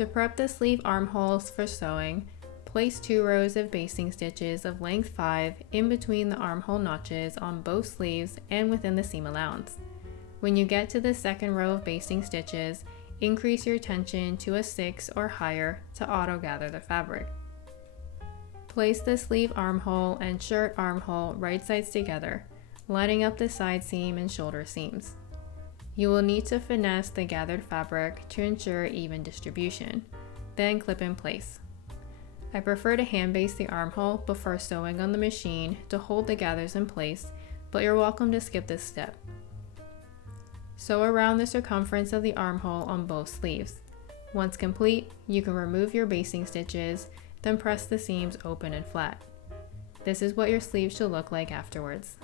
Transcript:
To prep the sleeve armholes for sewing, place 2 rows of basting stitches of length 5 in between the armhole notches on both sleeves and within the seam allowance. When you get to the second row of basting stitches, increase your tension to a 6 or higher to auto-gather the fabric. Place the sleeve armhole and shirt armhole right sides together, lining up the side seam and shoulder seams. You will need to finesse the gathered fabric to ensure even distribution, then clip in place. I prefer to hand baste the armhole before sewing on the machine to hold the gathers in place, but you're welcome to skip this step. Sew around the circumference of the armhole on both sleeves. Once complete, you can remove your basting stitches, then press the seams open and flat. This is what your sleeve should look like afterwards.